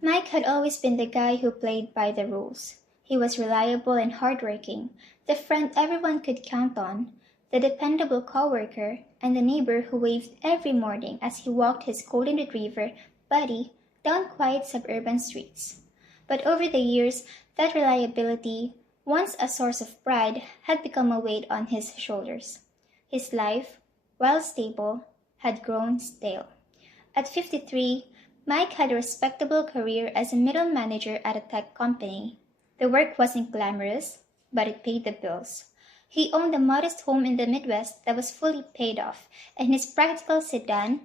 Mike had always been the guy who played by the rules. He was reliable and hardworking, the friend everyone could count on, the dependable coworker, and the neighbor who waved every morning as he walked his golden retriever, Buddy, down quiet suburban streets. But over the years, that reliability, once a source of pride, had become a weight on his shoulders. His life, while stable, had grown stale. At 53, Mike had a respectable career as a middle manager at a tech company. The work wasn't glamorous, but it paid the bills. He owned a modest home in the Midwest that was fully paid off, and his practical sedan,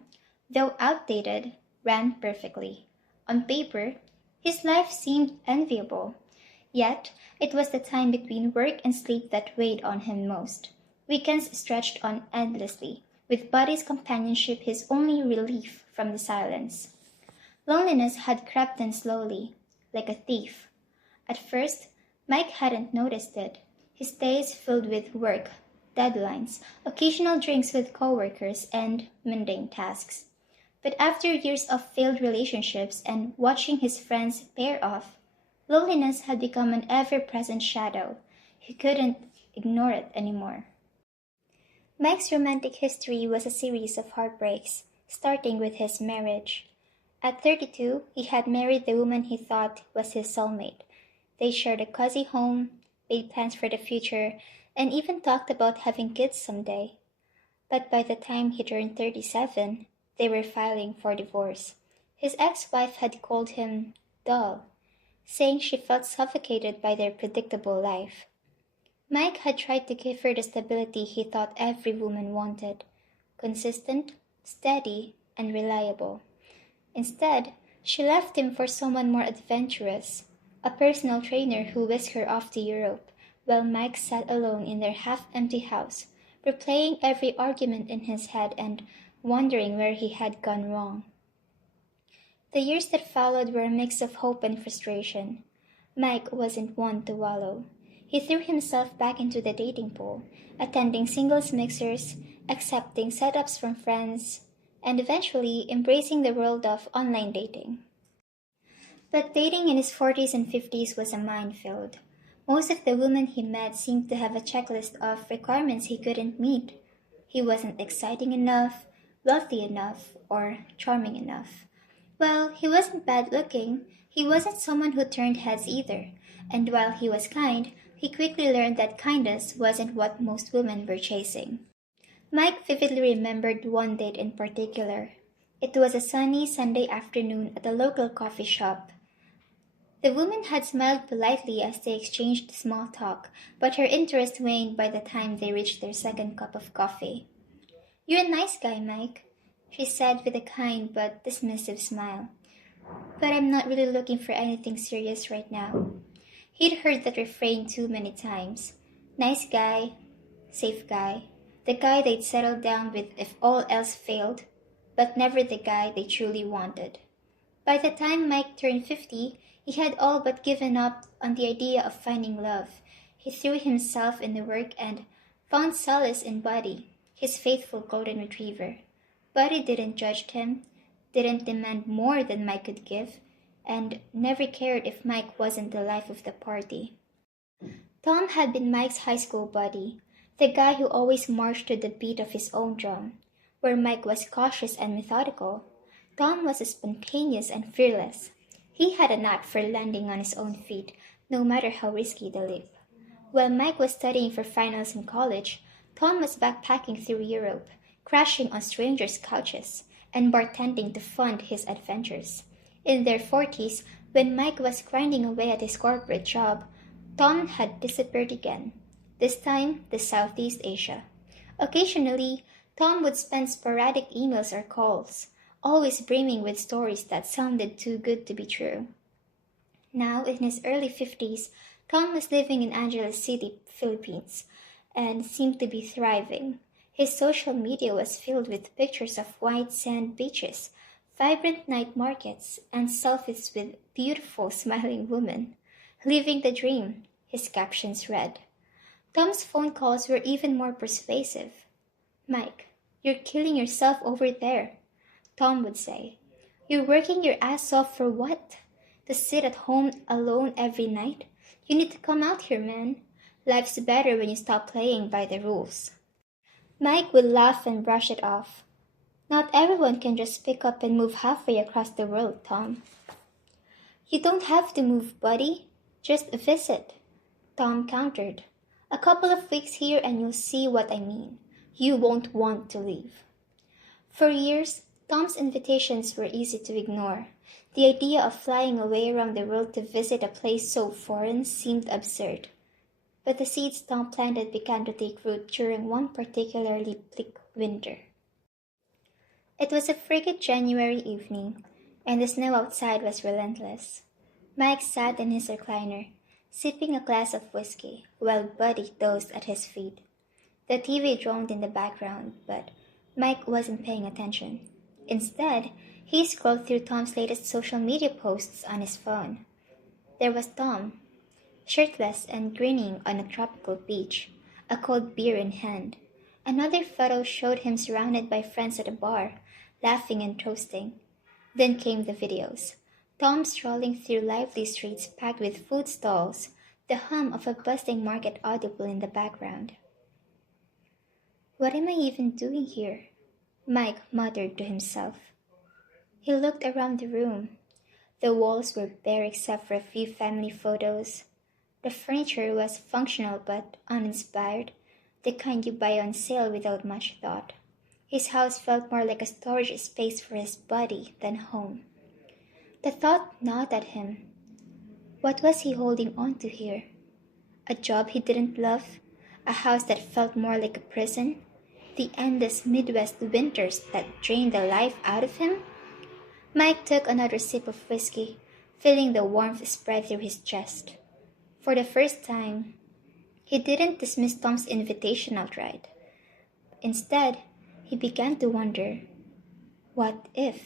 though outdated, ran perfectly. On paper, his life seemed enviable. Yet, it was the time between work and sleep that weighed on him most. Weekends stretched on endlessly, with Buddy's companionship his only relief from the silence. Loneliness had crept in slowly, like a thief. At first, Mike hadn't noticed it. His days filled with work, deadlines, occasional drinks with coworkers, and mundane tasks. But after years of failed relationships and watching his friends pair off, loneliness had become an ever-present shadow. He couldn't ignore it anymore. Mike's romantic history was a series of heartbreaks, starting with his marriage. At 32, he had married the woman he thought was his soulmate. They shared a cozy home, made plans for the future, and even talked about having kids someday. But by the time he turned 37, they were filing for divorce. His ex-wife had called him dull, saying she felt suffocated by their predictable life. Mike had tried to give her the stability he thought every woman wanted: consistent, steady, and reliable. Instead, she left him for someone more adventurous, a personal trainer who whisked her off to Europe, while Mike sat alone in their half-empty house, replaying every argument in his head and wondering where he had gone wrong. The years that followed were a mix of hope and frustration. Mike wasn't one to wallow. He threw himself back into the dating pool, attending singles mixers, accepting setups from friends, and eventually embracing the world of online dating. But dating in his 40s and 50s was a minefield. Most of the women he met seemed to have a checklist of requirements he couldn't meet. He wasn't exciting enough, wealthy enough, or charming enough. Well, he wasn't bad looking. He wasn't someone who turned heads either. And while he was kind, he quickly learned that kindness wasn't what most women were chasing. Mike vividly remembered one date in particular. It was a sunny Sunday afternoon at a local coffee shop. The woman had smiled politely as they exchanged small talk, but her interest waned by the time they reached their second cup of coffee. "You're a nice guy, Mike," she said with a kind but dismissive smile. "But I'm not really looking for anything serious right now." He'd heard that refrain too many times. Nice guy, safe guy, the guy they'd settle down with if all else failed, but never the guy they truly wanted. By the time Mike turned 50, he had all but given up on the idea of finding love. He threw himself in the work and found solace in Buddy, his faithful golden retriever. Buddy didn't judge him, didn't demand more than Mike could give, and never cared if Mike wasn't the life of the party. Tom had been Mike's high school buddy, the guy who always marched to the beat of his own drum. Where Mike was cautious and methodical, Tom was spontaneous and fearless. He had a knack for landing on his own feet, no matter how risky the leap. While Mike was studying for finals in college, Tom was backpacking through Europe, crashing on strangers' couches, and bartending to fund his adventures. In their 40s, when Mike was grinding away at his corporate job, Tom had disappeared again, this time to Southeast Asia. Occasionally, Tom would spend sporadic emails or calls, always brimming with stories that sounded too good to be true. Now, in his early 50s, Tom was living in Angeles City, Philippines, and seemed to be thriving. His social media was filled with pictures of white sand beaches, vibrant night markets, and selfies with beautiful smiling women. "Living the dream," his captions read. Tom's phone calls were even more persuasive. "Mike, you're killing yourself over there," Tom would say. "You're working your ass off for what? To sit at home alone every night? You need to come out here, man. Life's better when you stop playing by the rules. Mike would laugh and brush it off. Not everyone can just pick up and move halfway across the world, Tom. You don't have to move, buddy. Just visit, Tom countered. A couple of weeks here and you'll see what I mean. You won't want to leave. For years, Tom's invitations were easy to ignore. The idea of flying away around the world to visit a place so foreign seemed absurd. But the seeds Tom planted began to take root during one particularly bleak winter. It was a frigid January evening, and the snow outside was relentless. Mike sat in his recliner, sipping a glass of whiskey, while Buddy dozed at his feet. The TV droned in the background, but Mike wasn't paying attention. Instead, he scrolled through Tom's latest social media posts on his phone. There was Tom, shirtless and grinning on a tropical beach, a cold beer in hand. Another photo showed him surrounded by friends at a bar, laughing and toasting. Then came the videos. Tom strolling through lively streets packed with food stalls, the hum of a bustling market audible in the background. What am I even doing here? Mike muttered to himself. He looked around the room. The walls were bare except for a few family photos. The furniture was functional but uninspired, the kind you buy on sale without much thought. His house felt more like a storage space for his body than home. The thought gnawed at him. What was he holding on to here? A job he didn't love? A house that felt more like a prison? The endless Midwest winters that drained the life out of him? Mike took another sip of whiskey, feeling the warmth spread through his chest. For the first time, he didn't dismiss Tom's invitation outright. Instead, he began to wonder, what if?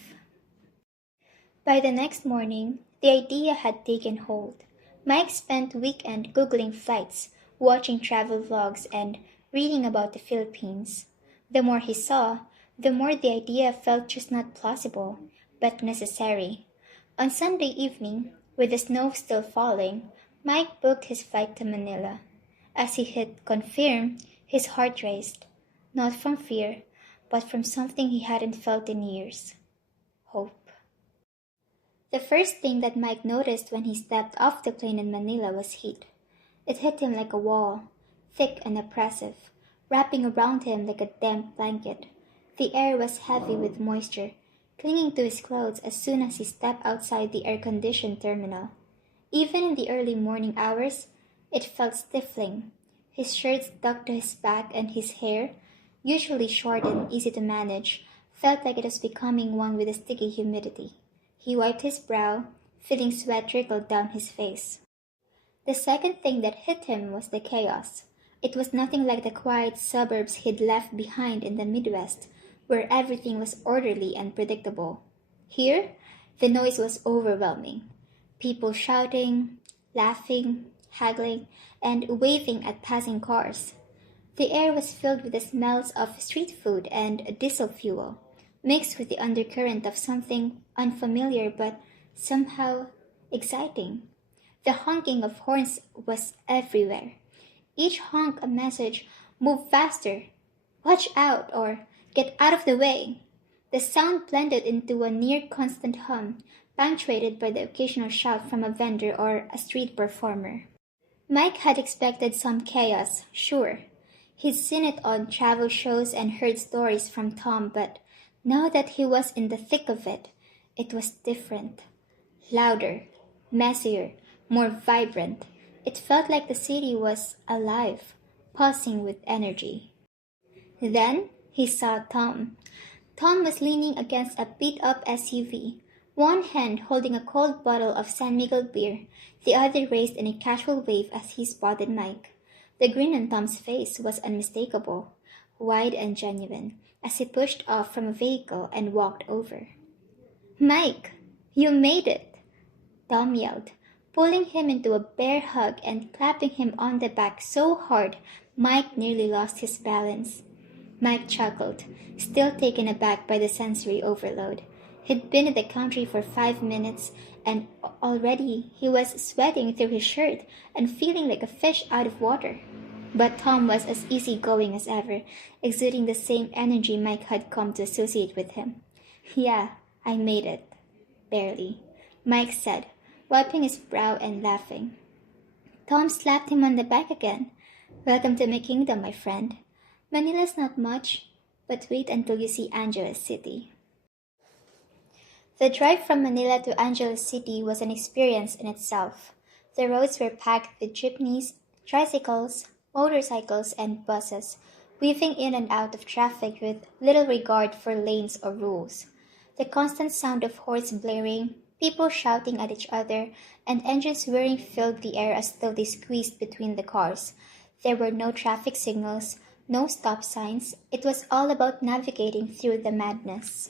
By the next morning, the idea had taken hold. Mike spent weekend Googling flights, watching travel vlogs, and reading about the Philippines. The more he saw, the more the idea felt just not plausible, but necessary. On Sunday evening, with the snow still falling, Mike booked his flight to Manila. As he hit confirm, his heart raced, not from fear, but from something he hadn't felt in years. Hope. The first thing that Mike noticed when he stepped off the plane in Manila was heat. It hit him like a wall, thick and oppressive, wrapping around him like a damp blanket. The air was heavy with moisture, clinging to his clothes as soon as he stepped outside the air-conditioned terminal. Even in the early morning hours, it felt stifling. His shirt stuck to his back and his hair, usually short and easy to manage, felt like it was becoming one with the sticky humidity. He wiped his brow, feeling sweat trickle down his face. The second thing that hit him was the chaos. It was nothing like the quiet suburbs he'd left behind in the Midwest, where everything was orderly and predictable. Here, the noise was overwhelming. People shouting, laughing, haggling, and waving at passing cars. The air was filled with the smells of street food and diesel fuel, mixed with the undercurrent of something unfamiliar but somehow exciting. The honking of horns was everywhere. Each honk a message, move faster, watch out, or get out of the way. The sound blended into a near-constant hum, punctuated by the occasional shout from a vendor or a street performer. Mike had expected some chaos, sure. He'd seen it on travel shows and heard stories from Tom, but now that he was in the thick of it, it was different. Louder, messier, more vibrant. It felt like the city was alive, pulsing with energy. Then he saw Tom. Tom was leaning against a beat-up SUV, one hand holding a cold bottle of San Miguel beer, the other raised in a casual wave as he spotted Mike. The grin on Tom's face was unmistakable, wide and genuine, as he pushed off from a vehicle and walked over. "Mike, you made it!" Tom yelled, pulling him into a bear hug and clapping him on the back so hard Mike nearly lost his balance. Mike chuckled, still taken aback by the sensory overload. He'd been in the country for 5 minutes, and already he was sweating through his shirt and feeling like a fish out of water. But Tom was as easygoing as ever, exuding the same energy Mike had come to associate with him. Yeah, I made it. Barely, Mike said, wiping his brow and laughing. Tom slapped him on the back again. Welcome to my kingdom, my friend. Manila's not much, but wait until you see Angeles City. The drive from Manila to Angeles City was an experience in itself. The roads were packed with jeepneys, tricycles, motorcycles, and buses, weaving in and out of traffic with little regard for lanes or rules. The constant sound of horns blaring, people shouting at each other, and engines whirring filled the air as though they squeezed between the cars. There were no traffic signals, no stop signs. It was all about navigating through the madness.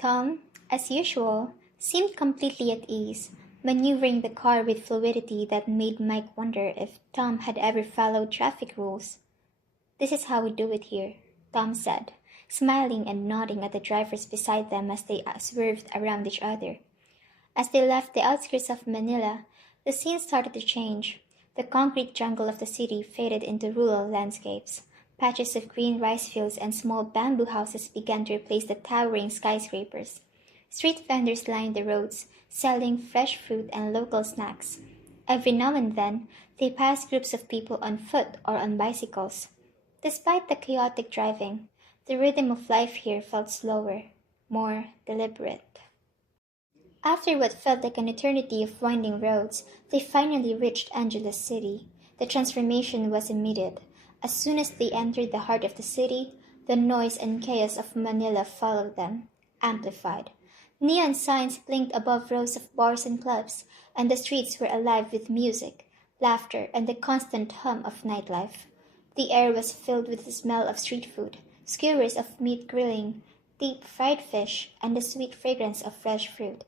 Tom, as usual, seemed completely at ease, maneuvering the car with fluidity that made Mike wonder if Tom had ever followed traffic rules. This is how we do it here, Tom said, smiling and nodding at the drivers beside them as they swerved around each other. As they left the outskirts of Manila, the scene started to change. The concrete jungle of the city faded into rural landscapes. Patches of green rice fields and small bamboo houses began to replace the towering skyscrapers. Street vendors lined the roads, selling fresh fruit and local snacks. Every now and then, they passed groups of people on foot or on bicycles. Despite the chaotic driving, the rhythm of life here felt slower, more deliberate. After what felt like an eternity of winding roads, they finally reached Angeles City. The transformation was immediate. As soon as they entered the heart of the city, the noise and chaos of Manila followed them, amplified. Neon signs blinked above rows of bars and clubs, and the streets were alive with music, laughter, and the constant hum of nightlife. The air was filled with the smell of street food, skewers of meat grilling, deep fried fish, and the sweet fragrance of fresh fruit.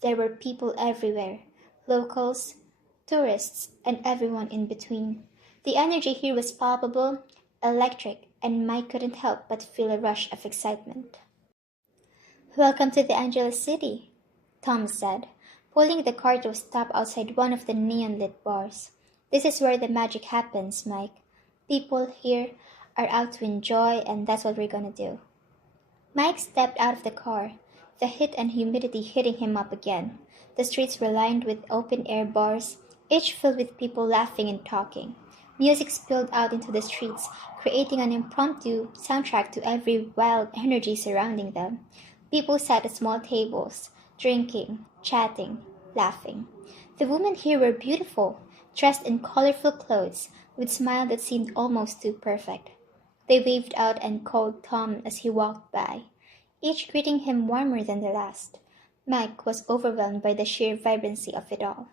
There were people everywhere, locals, tourists, and everyone in between. The energy here was palpable, electric, and Mike couldn't help but feel a rush of excitement. Welcome to the Angeles City, Tom said, pulling the car to a stop outside one of the neon-lit bars. This is where the magic happens, Mike. People here are out to enjoy, and that's what we're gonna do. Mike stepped out of the car, the heat and humidity hitting him up again. The streets were lined with open-air bars, each filled with people laughing and talking. Music spilled out into the streets, creating an impromptu soundtrack to every wild energy surrounding them. People sat at small tables, drinking, chatting, laughing. The women here were beautiful, dressed in colorful clothes, with smiles that seemed almost too perfect. They waved out and called Tom as he walked by, each greeting him warmer than the last. Mike was overwhelmed by the sheer vibrancy of it all.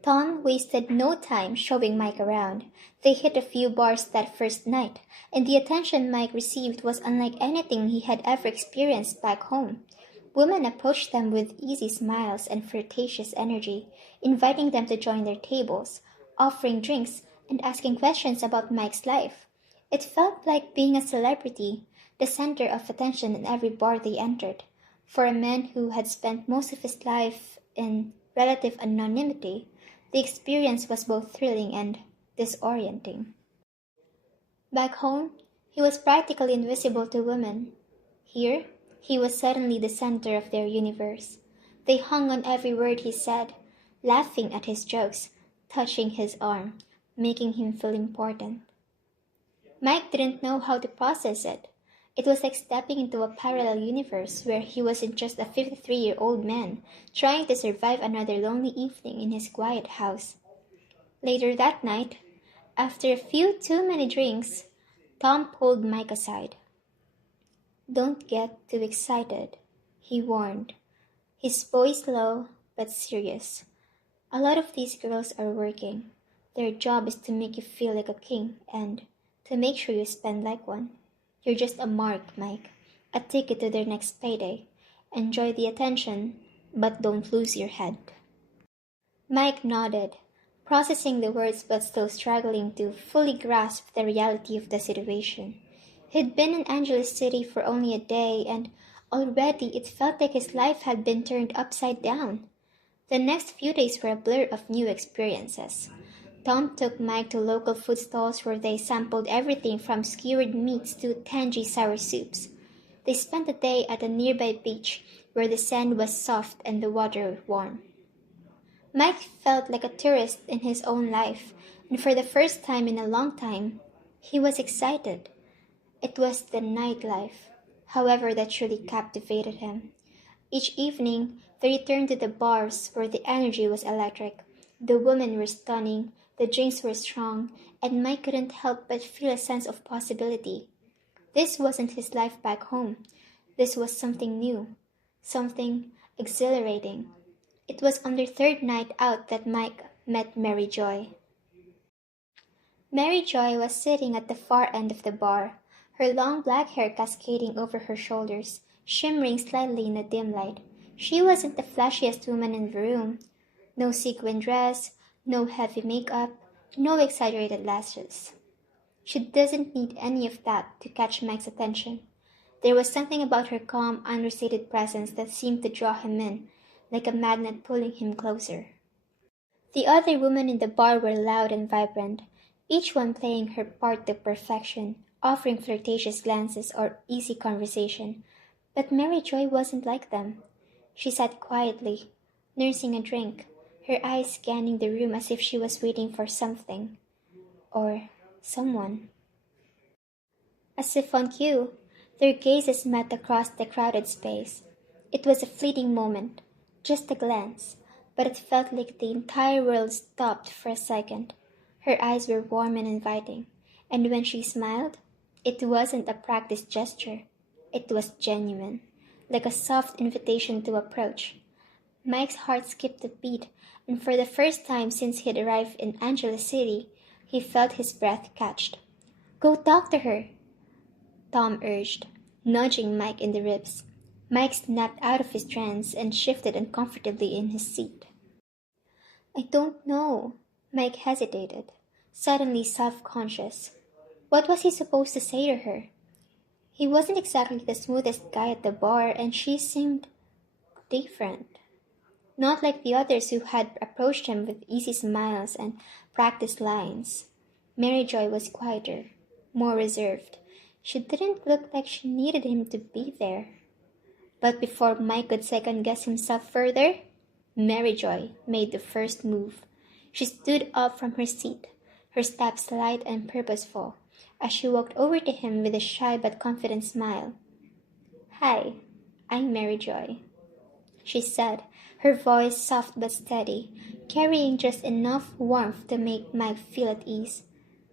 Tom wasted no time showing Mike around. They hit a few bars that first night, and the attention Mike received was unlike anything he had ever experienced back home. Women approached them with easy smiles and flirtatious energy, inviting them to join their tables, offering drinks, and asking questions about Mike's life. It felt like being a celebrity, the center of attention in every bar they entered. For a man who had spent most of his life in relative anonymity, the experience was both thrilling and disorienting. Back home, he was practically invisible to women. Here, he was suddenly the center of their universe. They hung on every word he said, laughing at his jokes, touching his arm, making him feel important. Mike didn't know how to process it. It was like stepping into a parallel universe where he wasn't just a 53-year-old man trying to survive another lonely evening in his quiet house. Later that night, after a few too many drinks, Tom pulled Mike aside. "Don't get too excited," he warned, his voice low but serious. "A lot of these girls are working. Their job is to make you feel like a king and to make sure you spend like one. You're just a mark, Mike, a ticket to their next payday. Enjoy the attention, but don't lose your head." Mike nodded, processing the words but still struggling to fully grasp the reality of the situation. He'd been in Angeles City for only a day and Already it felt like his life had been turned upside down. The next few days were a blur of new experiences. Tom took Mike to local food stalls where they sampled everything from skewered meats to tangy sour soups. They spent the day at a nearby beach where the sand was soft and the water warm. Mike felt like a tourist in his own life, and for the first time in a long time, he was excited. It was the nightlife, however, that truly captivated him. Each evening, they returned to the bars where the energy was electric. The women were stunning, the drinks were strong, and Mike couldn't help but feel a sense of possibility. This wasn't his life back home. This was something new, something exhilarating. It was on their third night out that Mike met Mary Joy. Mary Joy was sitting at the far end of the bar, her long black hair cascading over her shoulders, shimmering slightly in the dim light. She wasn't the flashiest woman in the room. No sequin dress, no heavy makeup, no exaggerated lashes. She doesn't need any of that to catch Mike's attention. There was something about her calm, understated presence that seemed to draw him in, like a magnet pulling him closer. The other women in the bar were loud and vibrant, each one playing her part to perfection, offering flirtatious glances or easy conversation. But Mary Joy wasn't like them. She sat quietly, nursing a drink, her eyes scanning the room as if she was waiting for something or someone. As if on cue, their gazes met across the crowded space. It was a fleeting moment, just a glance, but it felt like the entire world stopped for a second. Her eyes were warm and inviting, and when she smiled, it wasn't a practiced gesture. It was genuine, like a soft invitation to approach. Mike's heart skipped a beat, and for the first time since he'd arrived in Angeles City, he felt his breath catch. "Go talk to her," Tom urged, nudging Mike in the ribs. Mike snapped out of his trance and shifted uncomfortably in his seat. "I don't know." Mike hesitated, suddenly self-conscious. What was he supposed to say to her? He wasn't exactly the smoothest guy at the bar, and she seemed different. Not like the others who had approached him with easy smiles and practiced lines. Mary Joy was quieter, more reserved. She didn't look like she needed him to be there. But before Mike could second guess himself further, Mary Joy made the first move. She stood up from her seat, her steps light and purposeful, as she walked over to him with a shy but confident smile. "Hi, I'm Mary Joy," she said, her voice soft but steady, carrying just enough warmth to make Mike feel at ease.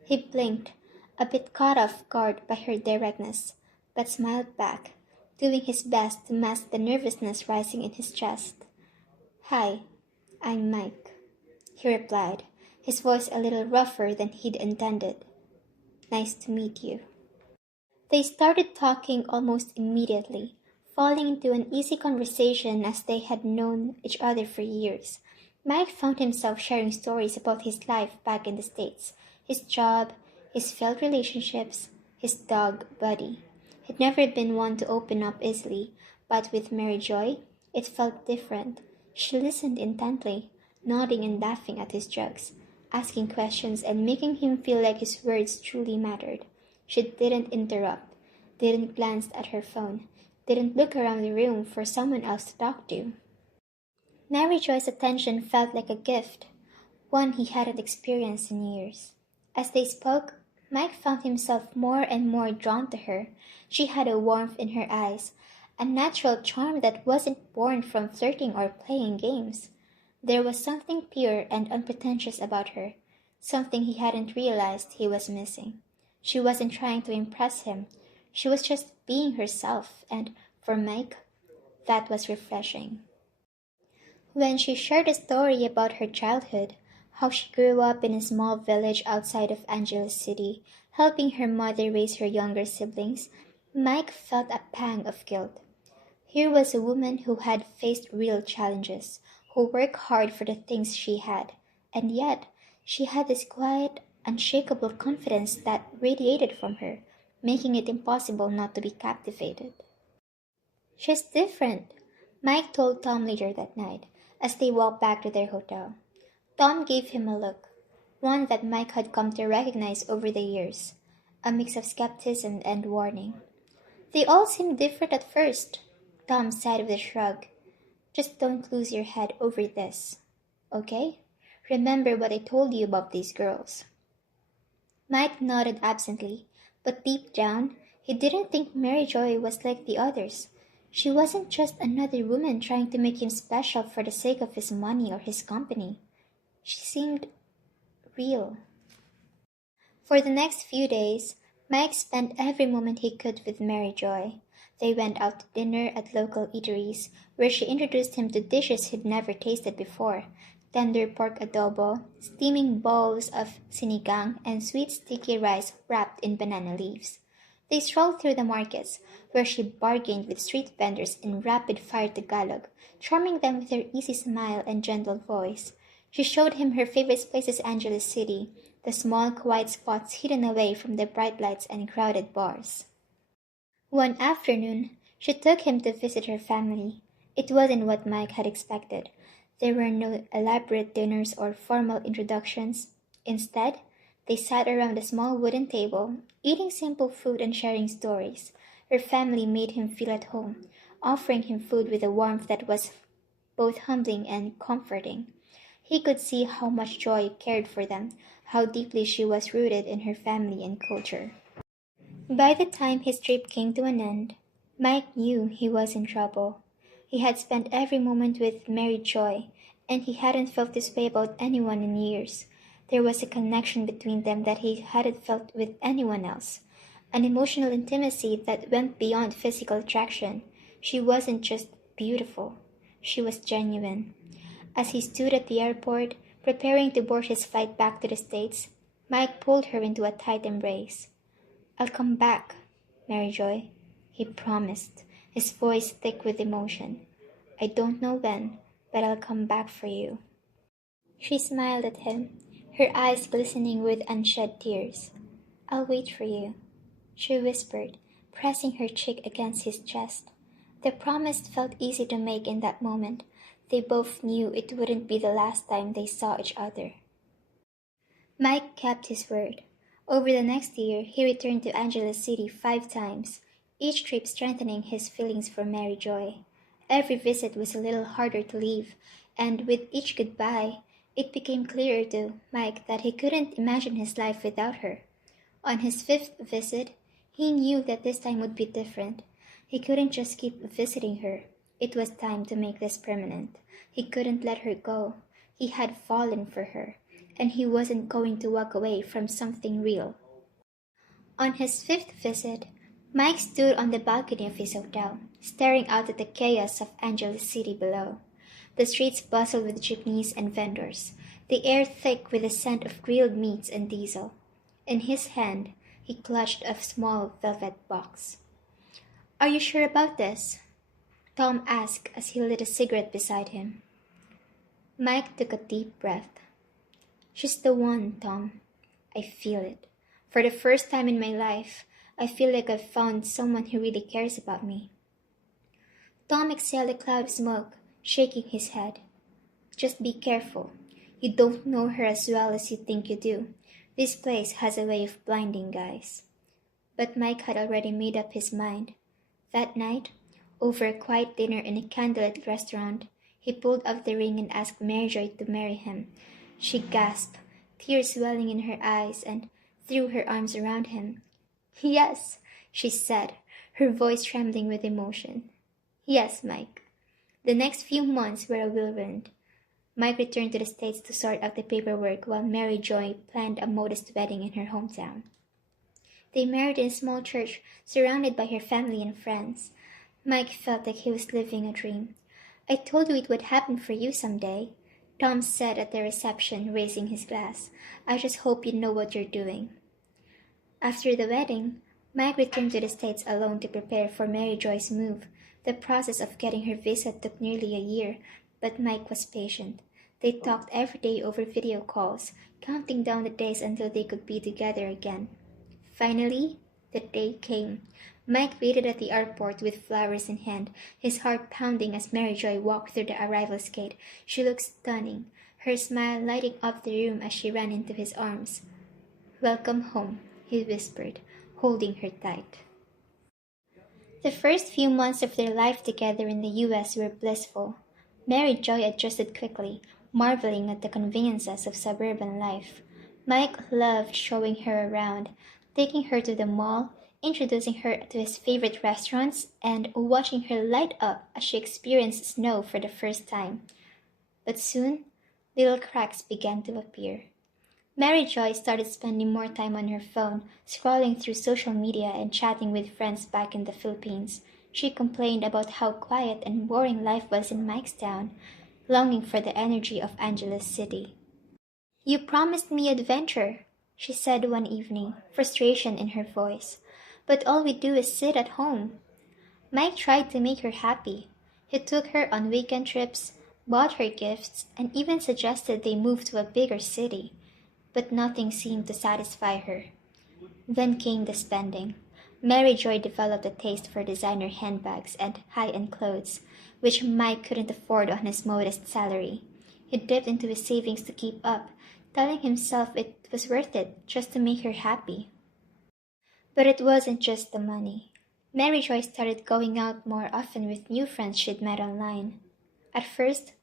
He blinked, a bit caught off guard by her directness, but smiled back, doing his best to mask the nervousness rising in his chest. "Hi, I'm Mike," he replied, his voice a little rougher than he'd intended. "Nice to meet you." They started talking almost immediately, falling into an easy conversation as they had known each other for years. Mike found himself sharing stories about his life back in the States, his job, his failed relationships, his dog, Buddy. He'd never been one to open up easily, but with Mary Joy, it felt different. She listened intently, nodding and laughing at his jokes, asking questions and making him feel like his words truly mattered. She didn't interrupt, didn't glance at her phone, didn't look around the room for someone else to talk to. Mary Joy's attention felt like a gift, one he hadn't experienced in years. As they spoke, Mike found himself more and more drawn to her. She had a warmth in her eyes, a natural charm that wasn't born from flirting or playing games. There was something pure and unpretentious about her, something he hadn't realized he was missing. She wasn't trying to impress him. She was just being herself, and for Mike, that was refreshing. When she shared a story about her childhood, how she grew up in a small village outside of Angeles City, helping her mother raise her younger siblings, Mike felt a pang of guilt. Here was a woman who had faced real challenges, who worked hard for the things she had, and yet she had this quiet, unshakable confidence that radiated from her, making it impossible not to be captivated. She's different, Mike told Tom later that night as they walked back to their hotel. Tom gave him a look, one that Mike had come to recognize over the years, a mix of skepticism and warning. They all seem different at first, Tom said with a shrug. Just don't lose your head over this, okay? Remember what I told you about these girls. Mike nodded absently, but deep down, he didn't think Mary Joy was like the others. She wasn't just another woman trying to make him special for the sake of his money or his company. She seemed real. For the next few days, Mike spent every moment he could with Mary Joy. They went out to dinner at local eateries, where she introduced him to dishes he'd never tasted before: tender pork adobo, steaming bowls of sinigang, and sweet sticky rice wrapped in banana leaves. They strolled through the markets, where she bargained with street vendors in rapid-fire Tagalog, charming them with her easy smile and gentle voice. She showed him her favorite places in Angeles City, the small, quiet spots hidden away from the bright lights and crowded bars. One afternoon, she took him to visit her family. It wasn't what Mike had expected. There were no elaborate dinners or formal introductions. Instead, they sat around a small wooden table, eating simple food and sharing stories. Her family made him feel at home, offering him food with a warmth that was both humbling and comforting. He could see how much Joy cared for them, how deeply she was rooted in her family and culture. By the time his trip came to an end, Mike knew he was in trouble. He had spent every moment with Mary Joy, and he hadn't felt this way about anyone in years. There was a connection between them that he hadn't felt with anyone else, an emotional intimacy that went beyond physical attraction. She wasn't just beautiful, she was genuine. As he stood at the airport, preparing to board his flight back to the States, Mike pulled her into a tight embrace. "I'll come back, Mary Joy," he promised, his voice thick with emotion. "I don't know when, but I'll come back for you." She smiled at him, her eyes glistening with unshed tears. "I'll wait for you," she whispered, pressing her cheek against his chest. The promise felt easy to make in that moment. They both knew it wouldn't be the last time they saw each other. Mike kept his word. Over the next year, he returned to Angeles City 5 times, each trip strengthening his feelings for Mary Joy. Every visit was a little harder to leave, and with each goodbye, it became clearer to Mike that he couldn't imagine his life without her. On his 5th visit, he knew that this time would be different. He couldn't just keep visiting her. It was time to make this permanent. He couldn't let her go. He had fallen for her, and he wasn't going to walk away from something real. On his 5th visit, Mike stood on the balcony of his hotel, staring out at the chaos of Angeles City below. The streets bustled with jeepneys and vendors, the air thick with the scent of grilled meats and diesel. In his hand, he clutched a small velvet box. "Are you sure about this?" Tom asked as he lit a cigarette beside him. Mike took a deep breath. "She's the one, Tom. I feel it. For the first time in my life, I feel like I've found someone who really cares about me." Tom exhaled a cloud of smoke, shaking his head. "Just be careful. You don't know her as well as you think you do. This place has a way of blinding guys." But Mike had already made up his mind. That night, over a quiet dinner in a candlelit restaurant, he pulled out the ring and asked Mary Joy to marry him. She gasped, tears welling in her eyes, and threw her arms around him. "Yes," she said, her voice trembling with emotion. "Yes, Mike." The next few months were a whirlwind. Mike returned to the States to sort out the paperwork while Mary Joy planned a modest wedding in her hometown. They married in a small church, surrounded by her family and friends. Mike felt like he was living a dream. "I told you it would happen for you someday," Tom said at the reception, raising his glass. "I just hope you know what you're doing." After the wedding, Mike returned to the States alone to prepare for Mary Joy's move. The process of getting her visa took nearly a year, but Mike was patient. They talked every day over video calls, counting down the days until they could be together again. Finally, the day came. Mike waited at the airport with flowers in hand, his heart pounding as Mary Joy walked through the arrivals gate. She looked stunning, her smile lighting up the room as she ran into his arms. "Welcome home," he whispered, holding her tight. The first few months of their life together in the U.S. were blissful. Mary Joy adjusted quickly, marveling at the conveniences of suburban life. Mike loved showing her around, taking her to the mall, introducing her to his favorite restaurants, and watching her light up as she experienced snow for the first time. But soon, little cracks began to appear. Mary Joy started spending more time on her phone, scrolling through social media and chatting with friends back in the Philippines. She complained about how quiet and boring life was in Mike's town, longing for the energy of Angela's city. "You promised me adventure," she said one evening, frustration in her voice. "But all we do is sit at home." Mike tried to make her happy. He took her on weekend trips, bought her gifts, and even suggested they move to a bigger city. But nothing seemed to satisfy her. Then came the spending. Mary Joy developed a taste for designer handbags and high-end clothes, which Mike couldn't afford on his modest salary. He dipped into his savings to keep up, telling himself it was worth it just to make her happy. But it wasn't just the money. Mary Joy started going out more often with new friends she'd met online. At first,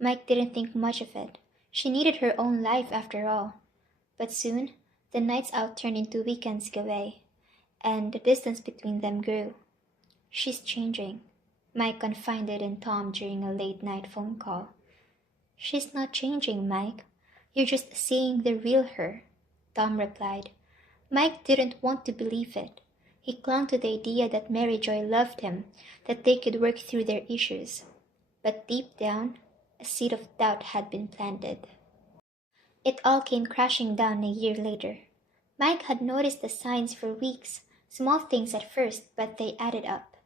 Mike didn't think much of it. She needed her own life after all. But soon, the nights out turned into weekends away, and the distance between them grew. "She's changing," Mike confided in Tom during a late-night phone call. "She's not changing, Mike. You're just seeing the real her," Tom replied. Mike didn't want to believe it. He clung to the idea that Mary Joy loved him, that they could work through their issues. But deep down, a seed of doubt had been planted. It all came crashing down a year later. Mike had noticed the signs for weeks, small things at first, but they added up.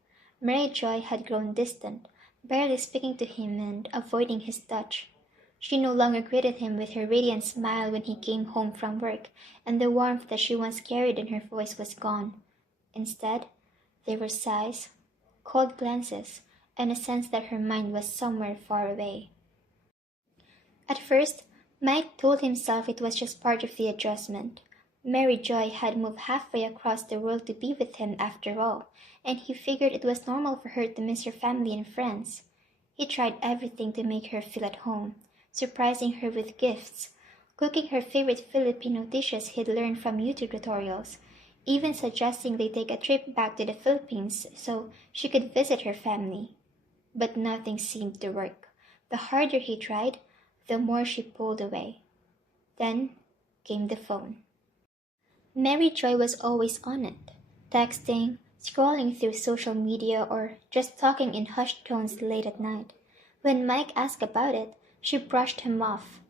Mary Joy had grown distant, barely speaking to him and avoiding his touch. She no longer greeted him with her radiant smile when he came home from work, and the warmth that she once carried in her voice was gone. Instead, there were sighs, cold glances, and a sense that her mind was somewhere far away. At first, Mike told himself it was just part of the adjustment. Mary Joy had moved halfway across the world to be with him after all, and he figured it was normal for her to miss her family and friends. He tried everything to make her feel at home, surprising her with gifts, cooking her favorite Filipino dishes he'd learned from YouTube tutorials, even suggesting they take a trip back to the Philippines so she could visit her family. But nothing seemed to work. The harder he tried, the more she pulled away. Then came the phone. Mary Joy was always on it, texting, scrolling through social media, or just talking in hushed tones late at night. When Mike asked about it, she brushed him off.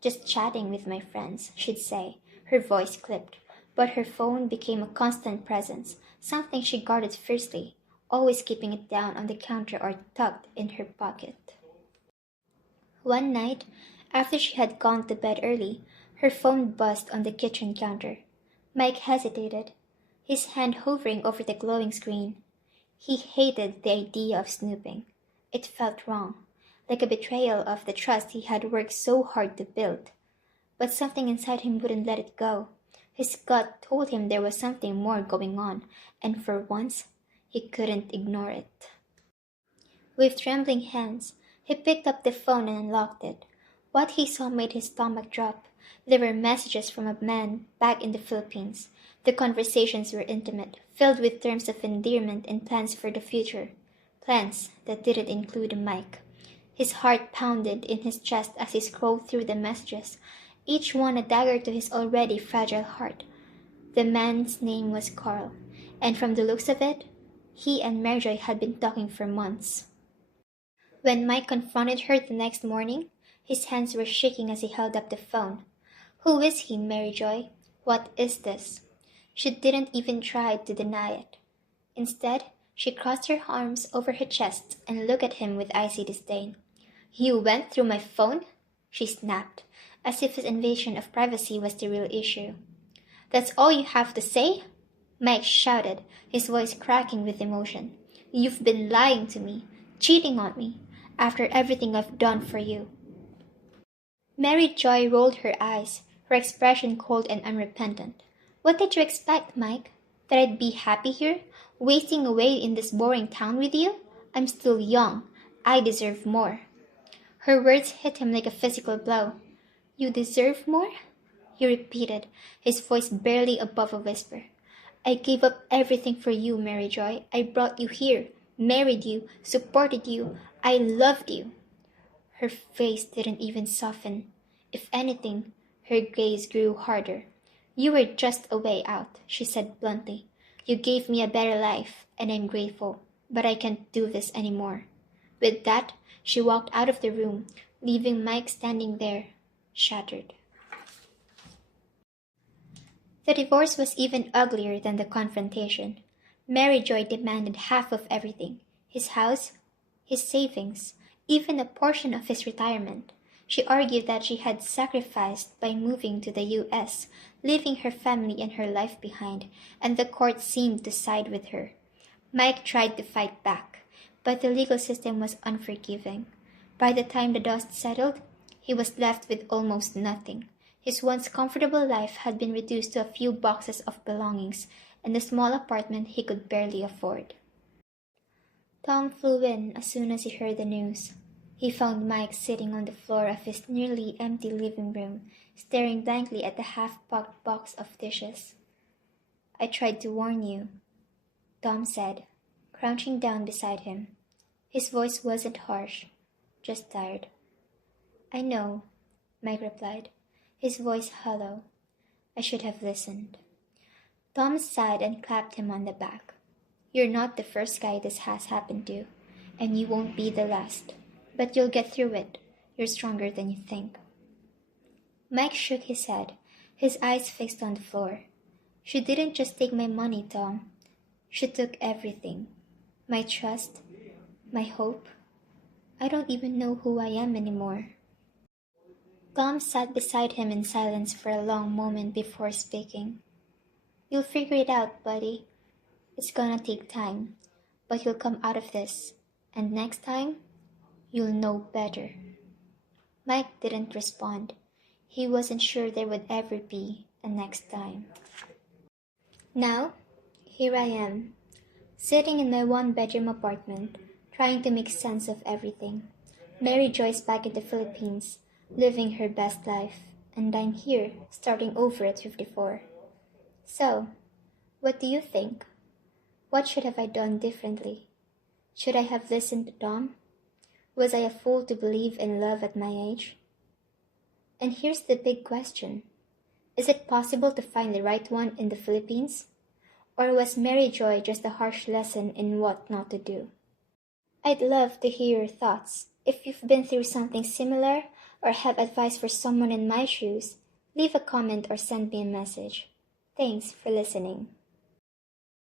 "Just chatting with my friends," she'd say. Her voice clipped, but her phone became a constant presence, something she guarded fiercely, always keeping it down on the counter or tucked in her pocket. One night, after she had gone to bed early, her phone buzzed on the kitchen counter. Mike hesitated, his hand hovering over the glowing screen. He hated the idea of snooping. It felt wrong, like a betrayal of the trust he had worked so hard to build. But something inside him wouldn't let it go. His gut told him there was something more going on, and for once, he couldn't ignore it. With trembling hands, he picked up the phone and unlocked it. What he saw made his stomach drop. There were messages from a man back in the Philippines. The conversations were intimate, filled with terms of endearment and plans for the future. Plans that didn't include Mike. His heart pounded in his chest as he scrolled through the messages, each one a dagger to his already fragile heart. The man's name was Carl, and from the looks of it, he and Mary had been talking for months. When Mike confronted her the next morning, his hands were shaking as he held up the phone. "Who is he, Mary Joy? What is this?" She didn't even try to deny it. Instead, she crossed her arms over her chest and looked at him with icy disdain. "You went through my phone?" she snapped, as if his invasion of privacy was the real issue. "That's all you have to say?" Mike shouted, his voice cracking with emotion. "You've been lying to me, cheating on me, after everything I've done for you." Mary Joy rolled her eyes, her expression cold and unrepentant. "What did you expect, Mike? That I'd be happy here, wasting away in this boring town with you? I'm still young. I deserve more." Her words hit him like a physical blow. "You deserve more?" he repeated, his voice barely above a whisper. "I gave up everything for you, Mary Joy. I brought you here, married you, supported you. I loved you." Her face didn't even soften. If anything, her gaze grew harder. "You were just a way out," she said bluntly. "You gave me a better life, and I'm grateful, but I can't do this anymore." With that, she walked out of the room, leaving Mike standing there, shattered. The divorce was even uglier than the confrontation. Mary Joy demanded half of everything: his house, his savings, even a portion of his retirement. She argued that she had sacrificed by moving to the U.S., leaving her family and her life behind, and the court seemed to side with her. Mike tried to fight back, but the legal system was unforgiving. By the time the dust settled, he was left with almost nothing. His once comfortable life had been reduced to a few boxes of belongings and a small apartment he could barely afford. Tom flew in as soon as he heard the news. He found Mike sitting on the floor of his nearly empty living room, staring blankly at the half-packed box of dishes. "I tried to warn you," Tom said, crouching down beside him. His voice wasn't harsh, just tired. "I know," Mike replied, his voice hollow. "I should have listened." Tom sighed and clapped him on the back. "You're not the first guy this has happened to, and you won't be the last. But you'll get through it. You're stronger than you think." Mike shook his head, his eyes fixed on the floor. "She didn't just take my money, Tom. She took everything. My trust, my hope. I don't even know who I am anymore." Tom sat beside him in silence for a long moment before speaking. "You'll figure it out, buddy. It's gonna take time, but you'll come out of this, and next time, you'll know better." Mike didn't respond. He wasn't sure there would ever be a next time. Now, here I am, sitting in my one-bedroom apartment, trying to make sense of everything. Mary Joy's back in the Philippines, living her best life, and I'm here, starting over at 54. So, what do you think? What should have I done differently? Should I have listened to Tom? Was I a fool to believe in love at my age? And here's the big question. Is it possible to find the right one in the Philippines? Or was Mary Joy just a harsh lesson in what not to do? I'd love to hear your thoughts. If you've been through something similar or have advice for someone in my shoes, leave a comment or send me a message. Thanks for listening.